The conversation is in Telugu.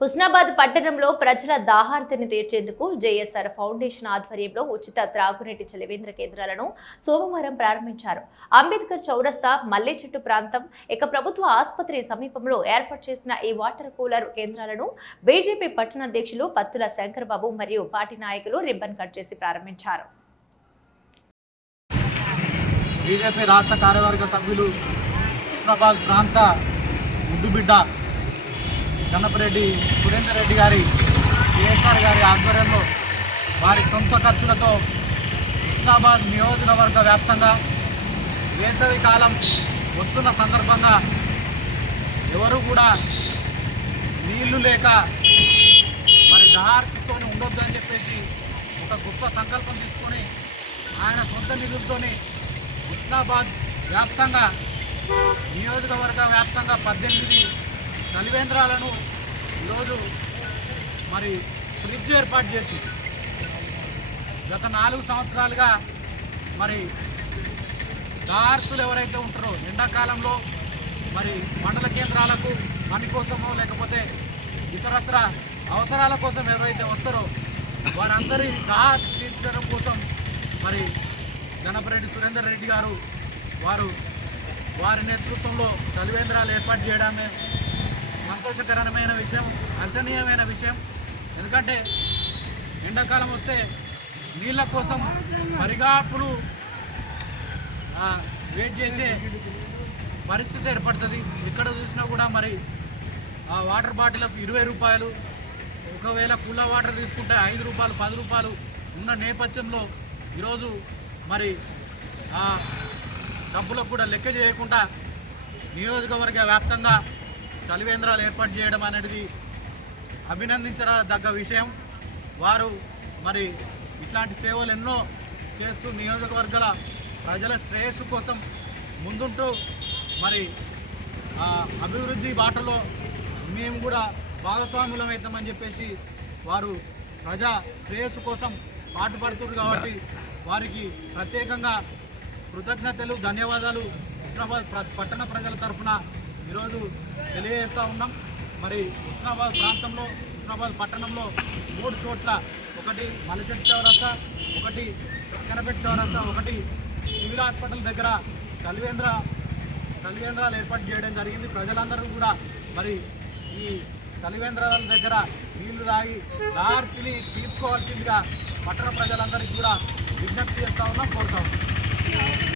హుస్నాబాద్ పట్టణంలో ప్రజల దాహార్తిని తీర్చేందుకు జేఎస్ఆర్ ఫౌండేషన్ ఆధ్వర్యంలో ఉచిత త్రాగునీటి చలివేంద్ర కేంద్రాలను సోమవారం ప్రారంభించారు. అంబేద్కర్ చౌరస్తా, మల్లేచెట్టు ప్రాంతం, ప్రభుత్వ ఆసుపత్రి సమీపంలో ఏర్పాటు చేసిన ఈ వాటర్ కూలర్ కేంద్రాలను బీజేపీ పట్టణ అధ్యక్షులు పత్తుల శంకర్బాబు మరియు పార్టీ నాయకులు రిబ్బన్ కట్ చేసి ప్రారంభించారు. బీజేపీ రాష్ట్ర కార్యవర్గ సభ్యులు హుస్నాబాద్ ప్రాంత ముద్దుబిడ్డ గణపరెడ్డి సురేందర్ రెడ్డి గారి కేఎస్ఆర్ గారి ఆధ్వర్యంలో వారి సొంత ఖర్చులతో హుస్నాబాద్ నియోజకవర్గ వ్యాప్తంగా వేసవి కాలం వస్తున్న సందర్భంగా ఎవరు కూడా నీళ్లు లేక మరి దాహార్తితో ఉండొద్దు అని చెప్పేసి ఒక గొప్ప సంకల్పం తీసుకొని ఆయన సొంత నిధులతోని హుస్నాబాద్ వ్యాప్తంగా నియోజకవర్గ వ్యాప్తంగా 18 చలివేంద్రాలను ఈరోజు మరి ఫ్రిడ్జ్ ఏర్పాటు చేసి గత 4 సంవత్సరాలుగా మరి దాహార్తులు ఎవరైతే ఉంటారో ఎండాకాలంలో మరి మండల కేంద్రాలకు పని కోసమో లేకపోతే ఇతరత్ర అవసరాల కోసం ఎవరైతే వస్తారో వారందరి దాహార్తి తీర్చడం కోసం మరి గణపరెడ్డి సురేందర్ రెడ్డి గారు వారి నేతృత్వంలో చలివేంద్రాలు ఏర్పాటు చేయడమే సంతోషకరమైన విషయం, హర్షణీయమైన విషయం. ఎందుకంటే ఎండాకాలం వస్తే నీళ్ళ కోసం పరిగాపులు వెయిట్ చేసే పరిస్థితి ఏర్పడుతుంది. ఎక్కడ చూసినా కూడా మరి ఆ వాటర్ బాటిల్కు 20 రూపాయలు, ఒకవేళ కూల వాటర్ తీసుకుంటే 5 రూపాయలు 10 రూపాయలు ఉన్న నేపథ్యంలో ఈరోజు మరి ఆ డబ్బులకు కూడా లెక్క చేయకుండా నియోజకవర్గ వ్యాప్తంగా చలివేంద్రాలు ఏర్పాటు చేయడం అనేది అభినందించదగ్గ విషయం. వారు మరి ఇట్లాంటి సేవలు ఎన్నో చేస్తూ నియోజకవర్గాల ప్రజల శ్రేయస్సు కోసం ముందుంటూ మరి అభివృద్ధి బాటలో మేము కూడా భాగస్వాములం అవుతామని చెప్పేసి వారు ప్రజా శ్రేయస్సు కోసం పాటుపడుతున్నారు. కాబట్టి వారికి ప్రత్యేకంగా కృతజ్ఞతలు, ధన్యవాదాలు హుస్నాబాద్ పట్టణ ప్రజల తరఫున ఈరోజు తెలియజేస్తూ ఉన్నాం. మరి హుస్నాబాద్ ప్రాంతంలో, హుస్నాబాద్ పట్టణంలో 3 చోట్ల, ఒకటి మల్లచెట్టు చౌరస్తా, ఒకటి కనపెట్టి చౌరస్తా, ఒకటి సివిల్ హాస్పిటల్ దగ్గర చలివేంద్రాలు ఏర్పాటు చేయడం జరిగింది. ప్రజలందరూ కూడా మరి ఈ చలివేంద్రాల దగ్గర నీళ్లు తాగి దాహార్తిని తీర్చుకోవాల్సిందిగా పట్టణ ప్రజలందరికీ కూడా విజ్ఞప్తి చేస్తూ ఉన్నాం, కోరుతా ఉన్నాం.